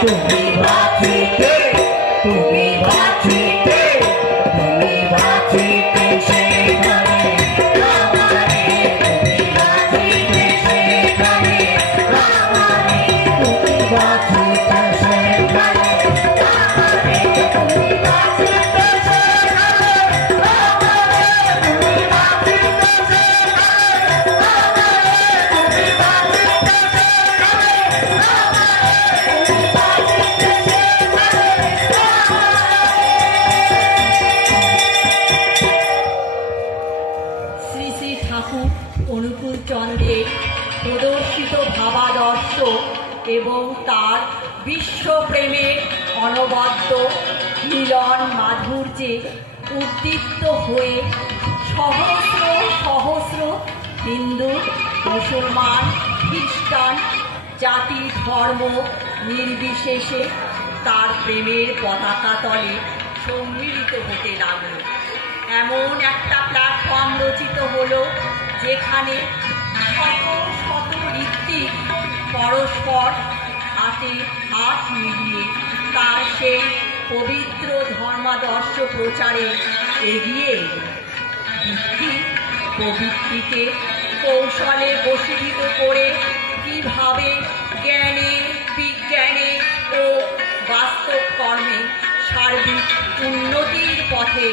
তুমি বাঁচিতে, তুমি বাঁচিতে, তুমি বাঁচিতে সেখানে আমারে, তুমি বাঁচিতে সেখানে আমারে, তুমি বাঁচিতে সেখানে আমারে, তুমি বাঁচিতে সেখানে আমারে, তুমি বাঁচিতে সেখানে আমারে, তুমি বাঁচিতে শ্রী শ্রী ঠাকুর অনুকূল চন্দ্রের প্রদর্শিত ভাবাদর্শ এবং তার বিশ্বপ্রেমের অনবদ্য মিলন মাধুর্যে উদ্দীপ্ত হয়ে সহস্র সহস্র হিন্দু, মুসলমান, খ্রিস্টান, জাতি ধর্ম নির্বিশেষে তার প্রেমের পতাকা তলে সম্মিলিত হতে লাগল। এমন একটা প্ল্যাটফর্ম রচিত হলো যেখানে শত শত ঋত্বিক পরস্পর হাতে হাত মিলিয়ে তার সেই পবিত্র ধর্মাদর্শ প্রচারে এগিয়ে এল। বুদ্ধি প্রবৃত্তিকে কৌশলে বশীভূত করে কিভাবে জ্ঞানে, বিজ্ঞানে ও বাস্তব কর্মে সার্বিক উন্নতির পথে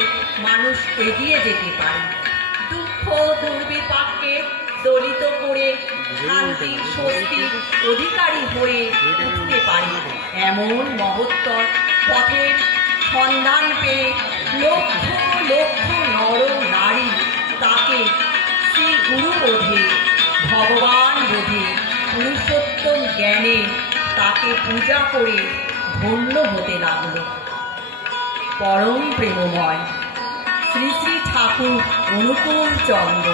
মানুষ এগিয়ে যেতে পারে, দুঃখ দুর্বিপাককে দলিত করে শান্তি স্বস্তির অধিকারী হয়ে উঠতে পারে, এমন মহত্তর পথের সন্ধান পেয়ে লক্ষ লক্ষ নর নারী তাকে শ্রী গুরু বোধে, ভগবান বোধে, পুরুষোত্তম জ্ঞানে তাকে পূজা করে ধন্য হতে লাগলো। পরম প্রেমময় শ্রী শ্রী ঠাকুর অনুকূল চন্দ্র,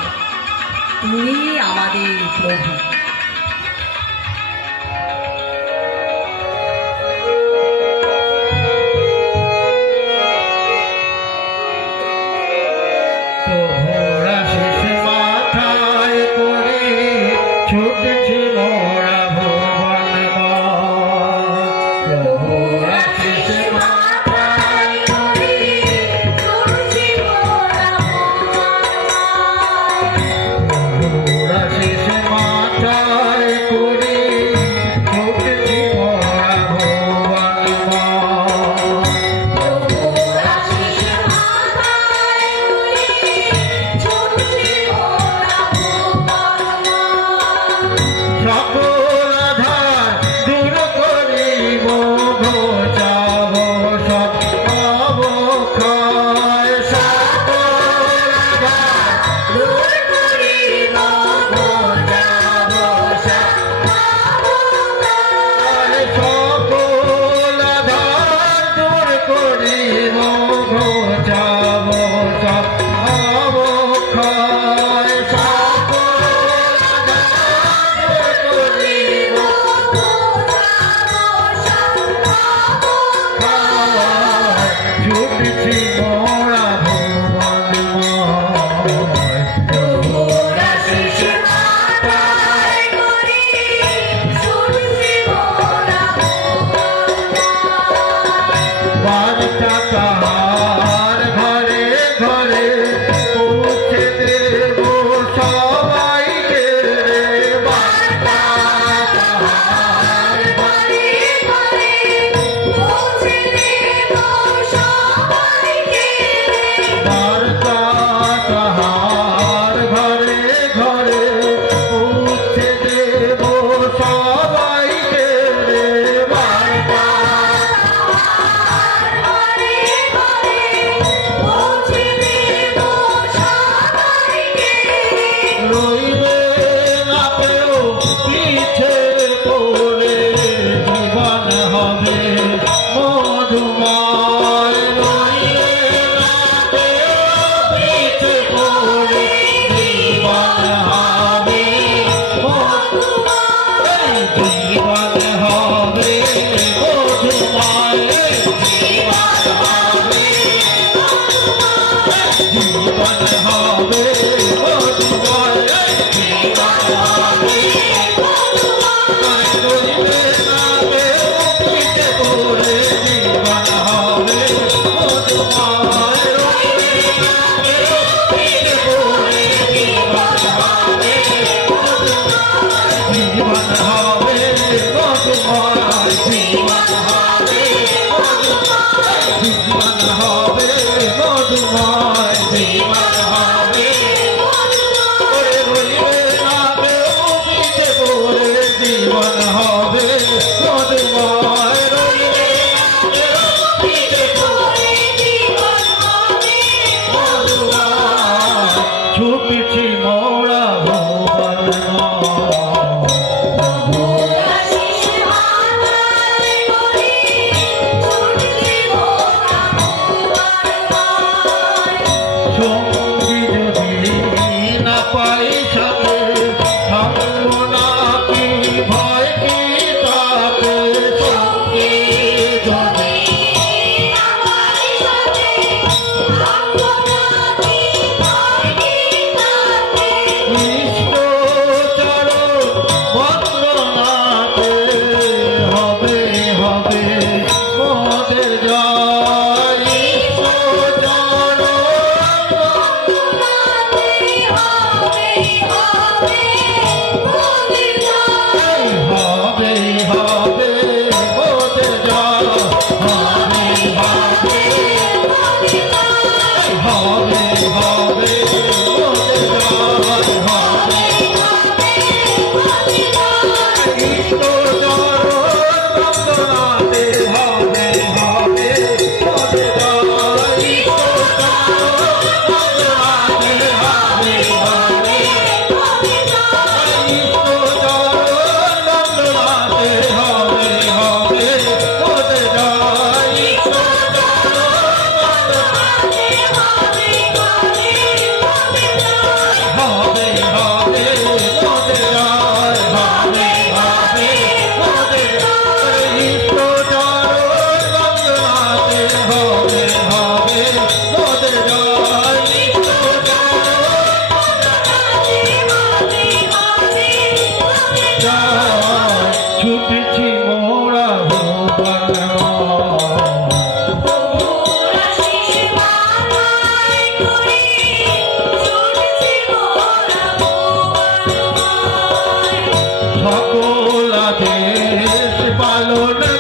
তুমি আমাদের প্রভু। তোরা শেষ মাথায় করে ছুটেছি মোরা ভুবনময়, তোরা শেষ মাথায় করে ছুটেছি মোরা ভুবনময়, তোরা শেষ মাথায়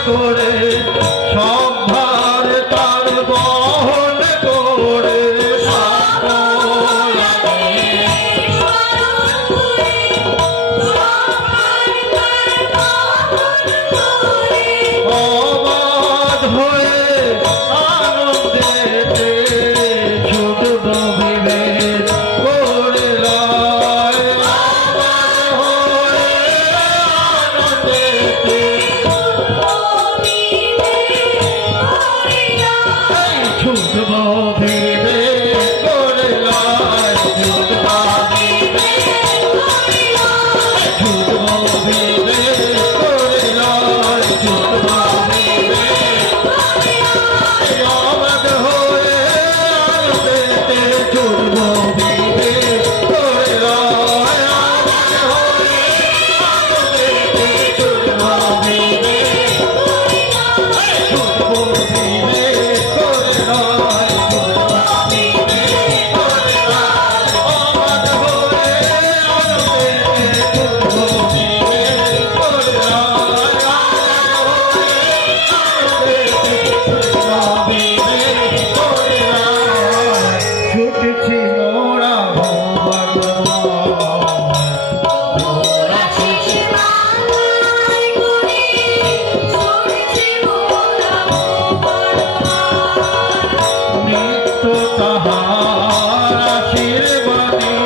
করে সব ভার তার বহন করে অবাধ হয়ে আনন্দেতে ছুটব বিভেদ করে লয় অবাধ হয়ে আনন্দেতে ছুটব বিভেদ করে লয় ছুটব বিভেদ করে লয় ছুটব অবাধ হয়ে আনন্দেতে ছুটব বিভেদ করে লয় অবাধ হয়ে আনন্দেতে ছুটব বিভেদ ছুটব বিভেদ করে লয় ছুটব বিভেদ করে লয় অবাধ হয়ে আনন্দেতে ছুটব বিভেদ করে লয় অবাধ হয়ে আনন্দেতে ছুটব বিভেদ করে লয় ছুটছি মোরা ভুবন নিত্য তাহার আশীর্বাদে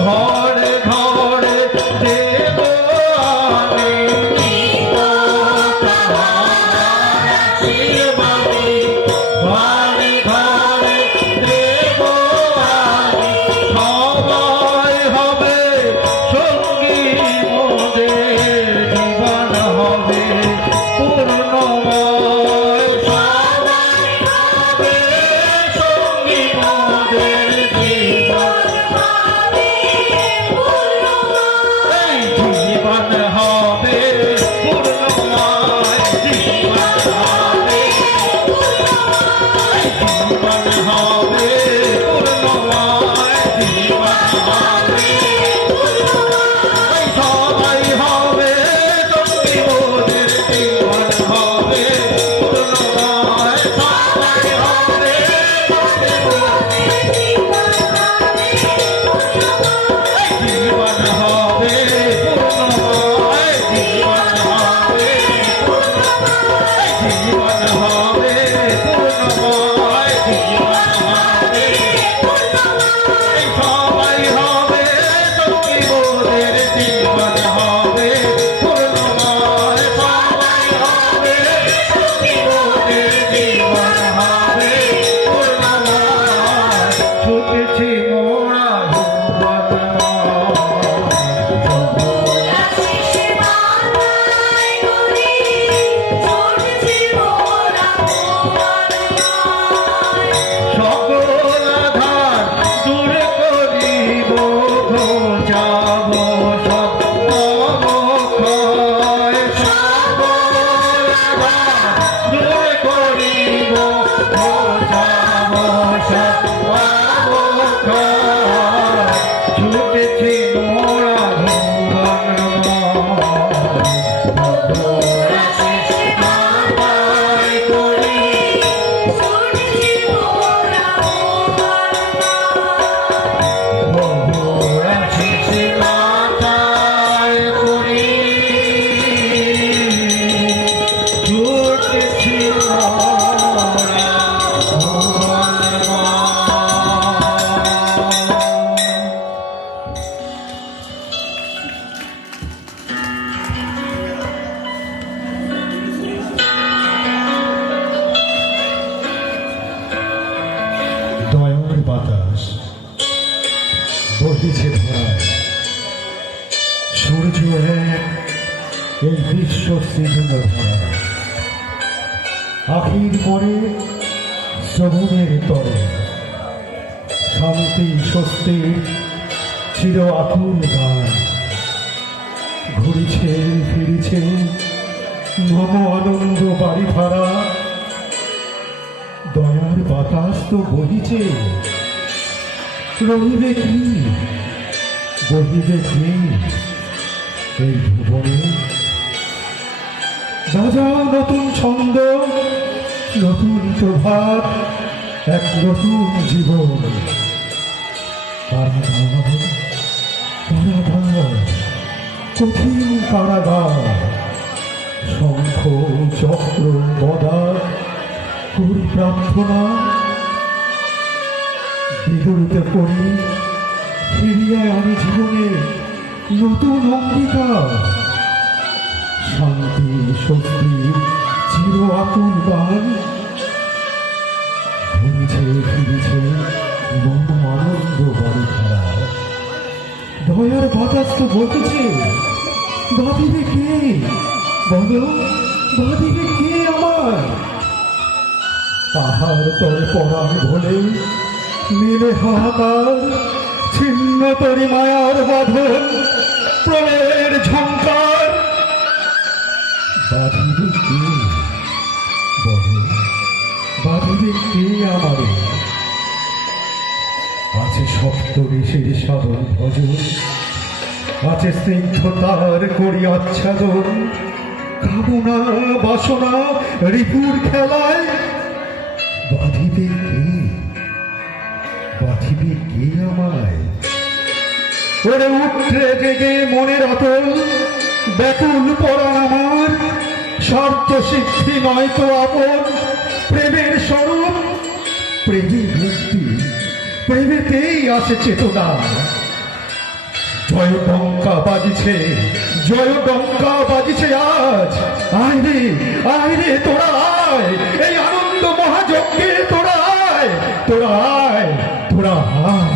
ঘরে ঘরে দেব আমি নিত্য তাহার আশীর্বাদে ঘরে ঘরে দেব আমি সবাই হবে সঙ্গী মোদের জীবন হবে পূর্ণময় সবাই হবে সঙ্গী মোদের জীবন এই জীবন হবে পূর্ণময় জীবন হবে জীবন হবে পূর্ণময় জীবন হবে সবাই হবে সঙ্গী মোদের জীবন হবে পূর্ণময় সবাই হবে সঙ্গী মোদের জীবন হবে পূর্ণময় জীবন হবে পূর্ণময় জীবন হবে পূর্ণময় জীবন হবে পূর্ণময় জীবন হবে পূর্ণময় সবাই হবে সঙ্গী মোদের জীবন হবে পূর্ণময় সবাই হবে সঙ্গী মোদের জীবন হবে পূর্ণময় ছুটেছি মোরা সকল আধার দূর করিব ঘোচাব সব অবক্ষয় সকল আধার দূর করিব ঘোচাব সব অবক্ষয় ছুটেছি মোরা দয়ার বাতাস বহিছে ধরায় সূর্য এক এই বিশ্ব সৃজন ধারা আখির পরে শ্রবণের তরে শান্তি স্বস্তির চির আকুল গান ঘুরিছে ফিরিছে নম আনন্দ বাড়ি ভাড়া দয়ার বাতাস তো বহিছে রহিবে কি বহিবে কি এই ভুবনে সাজা নতুন ছন্দ, নতুন প্রভাত, এক নতুন জীবন। কারাগার, কারাগার, কঠিন কারাগার, শঙ্খ চক্র গদা, করি প্রার্থনা, বিগড়িতে করি ফিরিয়ে আনি জীবনে নতুন অঙ্গীকার। শান্তি শক্তি চির আকুল গান, ঘুরেছে ফিরেছে মন আনন্দ বাড়ি খেলা। দয়ার বাতাস তো বলতেছে, বাঁধিবে কে বলো, বাঁধিবে কে আমার? পাহাড় তরে পরাণ ভোলে মিলে হাহাকার, ছিন্ন তরি মায়ার বাঁধন, প্রলয়ের ঝঙ্কার। বাঁধিবে কে বলো, বাঁধিবে কে আমারে? আছে সপ্তঋষির সাধন ভজন, আছে স্নিগ্ধতার করি আচ্ছাদন। কামনা বাসনা রিপুর খেলায় বাঁধিবে কে, বাঁধিবে কে আমায়? ওরে উঠে জেগে মনের অতল ব্যাকুল পরাণ আমার, স্বার্থ সিদ্ধি নয়তো আপন প্রেমের স্বরূপ। প্রেমের মুক্তি প্রেমেতেই আসে চেতনা। জয় ডঙ্কা বাজিছে, জয় ডঙ্কা বাজিছে আজ। আয় রে, আয় রে তোরা আয়, এই আনন্দ মহাযজ্ঞে তোরা আয়, তোরা আয়, তোরা আয়।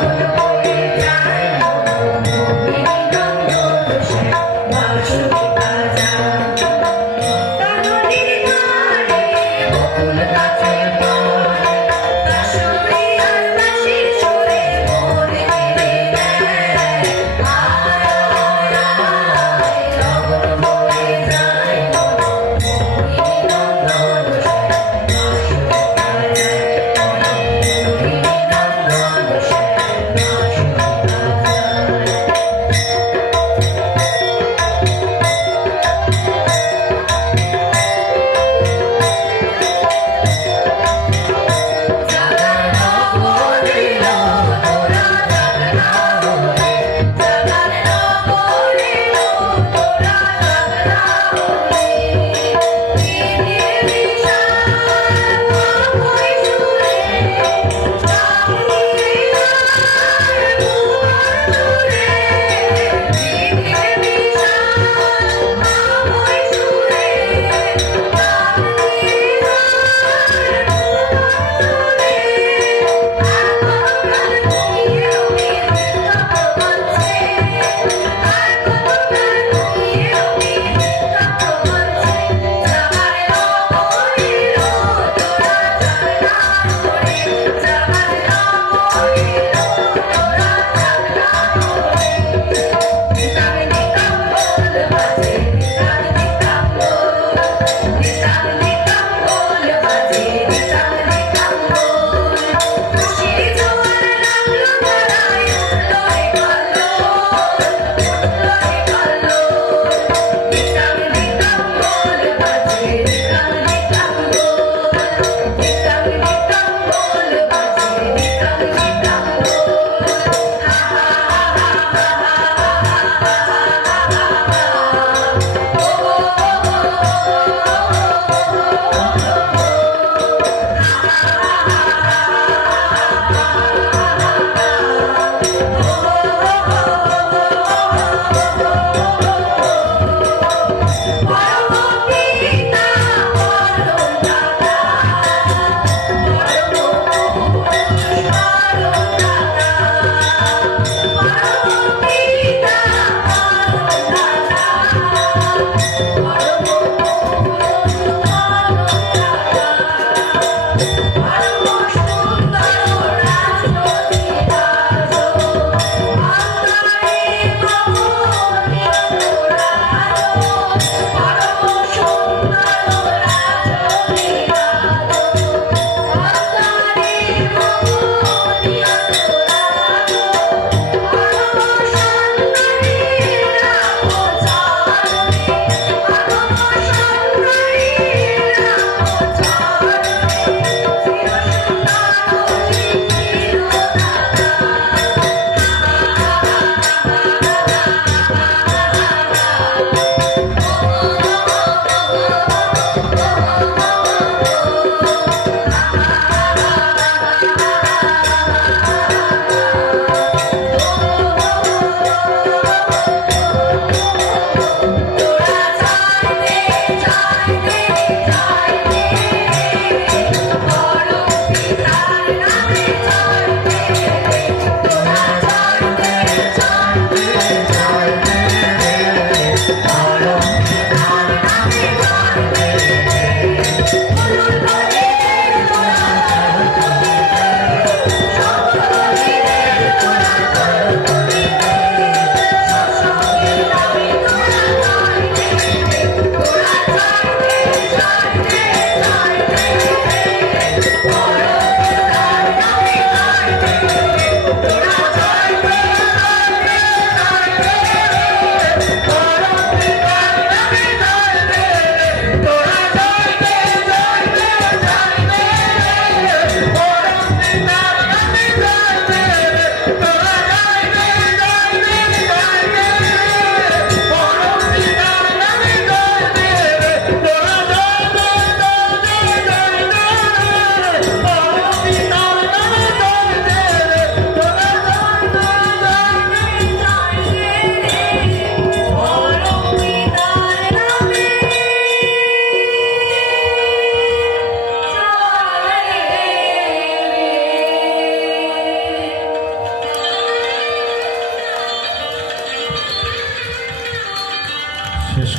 Thank you.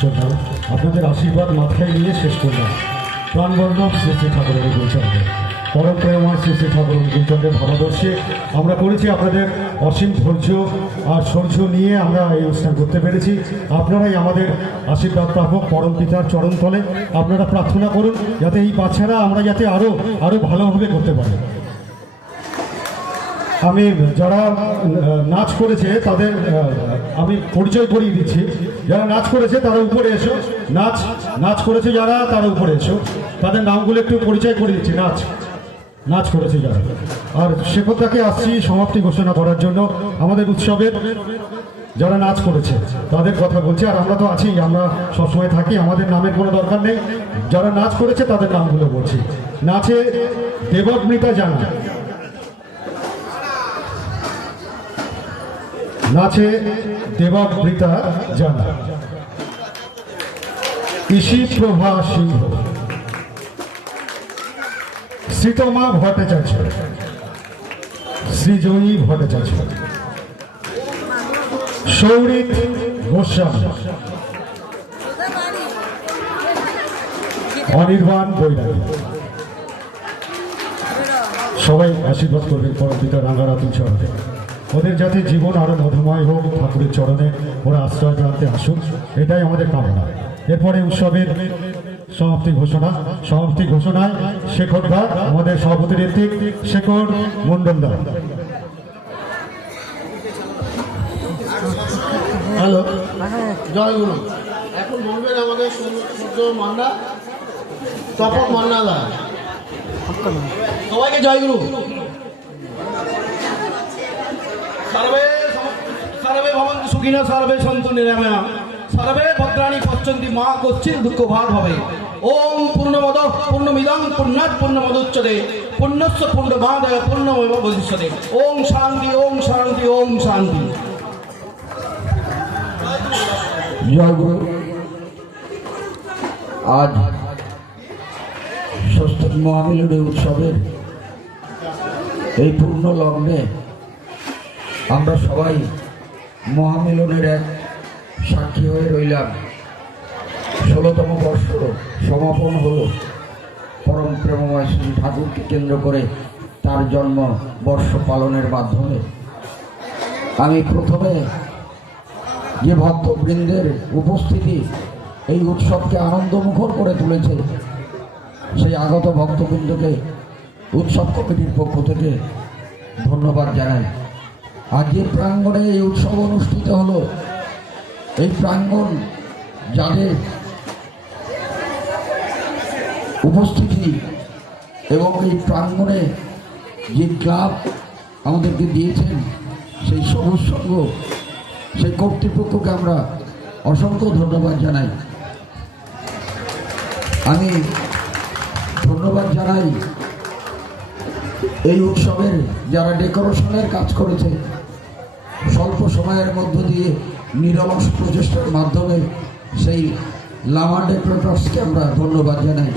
করলাম, আপনাদের আশীর্বাদ মাথায় নিয়ে শেষ করলাম। প্রাণবল্লভ শ্রী শ্রী ঠাকুর অনুকূলচন্দ্র, পরম প্রেমময় শ্রী শ্রী ঠাকুর অনুকূলচন্দ্রের ভাবাদর্শে আমরা করেছি। আপনাদের অসীম ধৈর্য আর শৌর্য নিয়ে আমরা এই অনুষ্ঠান করতে পেরেছি। আপনারাই আমাদের আশীর্বাদ প্রাপক, পরম পিতার চরণতলে আপনারা প্রার্থনা করুন যাতে এই বাচ্চারা আমরা যাতে আরও ভালোভাবে করতে পারি। আমি যারা নাচ করেছে তাদের আমি পরিচয় করিয়ে দিচ্ছি। যারা নাচ করেছে তারা উপরে এসো। নাচ করেছে যারা তারা উপরে এসো, তাদের নামগুলো একটু পরিচয় করে দিচ্ছি। নাচ করেছে যারা। আর শেখরদাকে আসছি সমাপ্তি ঘোষণা করার জন্য। আমাদের উৎসবের যারা নাচ করেছে তাদের কথা বলছি। আর আমরা তো আছি, আমরা সবসময় থাকি, আমাদের নামের কোনো দরকার নেই। যারা নাচ করেছে তাদের নামগুলো বলছি। নাচে দেবস্মিতা জানা, নাচে দেবব্রীতা জানা, ঈশী প্রভা সিংহ, শ্রীতমা ভট্টাচার্য, শ্রীজয়ী ভট্টাচার্য, সৌরিত গোস্বামী, অনির্বাণ বৈরাগী। সবাই আশীর্বাদ করবেন পরম পিতা রাঙ্গারাতুল চরণে। ওদের যাতে জীবন আরো মধুময় হোক, ঠাকুরের চরণে ওরা আশ্রয় প্রান্তে আসুক, এটাই আমাদের কামনা। এরপরে উৎসবের সমাপ্তি ঘোষণায় শেখর দা, আমাদের সভাপতি ঋত্বিক শেখর মন্ডল দা। হ্যালো, জয় গুরু। এখন বলবেন আমাদের সূর্য মান্না, তপন মান্না দা। সবাইকে জয় গুরু। सर्वे भवन्तु सुखिनः सर्वे सन्तु निरामया सर्वे भद्राणि पश्यन्ति मा कश्चित् दुःखभाग् भवेत्। ओम पूर्णमदः पूर्णमिदं पूर्णात् पूर्णमुदच्यते पूर्णस्य पूर्णमादाय पूर्णमेवावशिष्यते। ओम शांति ओम शांति ओम शांति। জয় গুরু। আজ ষষ্ঠ মহামিলনী উৎসবের এই পূর্ণ লগ্নে আমরা সবাই মহামিলনের এক সাক্ষী হয়ে রইলাম। 16তম বর্ষ সমাপন হলো পরম প্রেমময় শ্রী ঠাকুরকে কেন্দ্র করে তার জন্ম বর্ষ পালনের মাধ্যমে। আমি প্রথমে যে ভক্তবৃন্দের উপস্থিতি এই উৎসবকে আনন্দমুখর করে তুলেছে, সেই আগত ভক্তবৃন্দকে উৎসব কমিটির পক্ষ থেকে ধন্যবাদ জানাই। আজ যে প্রাঙ্গণে এই উৎসব অনুষ্ঠিত হলো, এই প্রাঙ্গণ যাদের উপস্থিতি এবং এই প্রাঙ্গণে যে ক্লাব আমাদেরকে দিয়েছেন, সেই সবুজ সংঘ, সেই কর্তৃপক্ষকে আমরা অসংখ্য ধন্যবাদ জানাই। আমি ধন্যবাদ জানাই এই উৎসবের যারা ডেকোরেশনের কাজ করেছে, স্বল্প সময়ের মধ্য দিয়ে নিরলস প্রচেষ্টার মাধ্যমে সেই লামা ডেকোরেটরসকে আমরা ধন্যবাদ জানাই।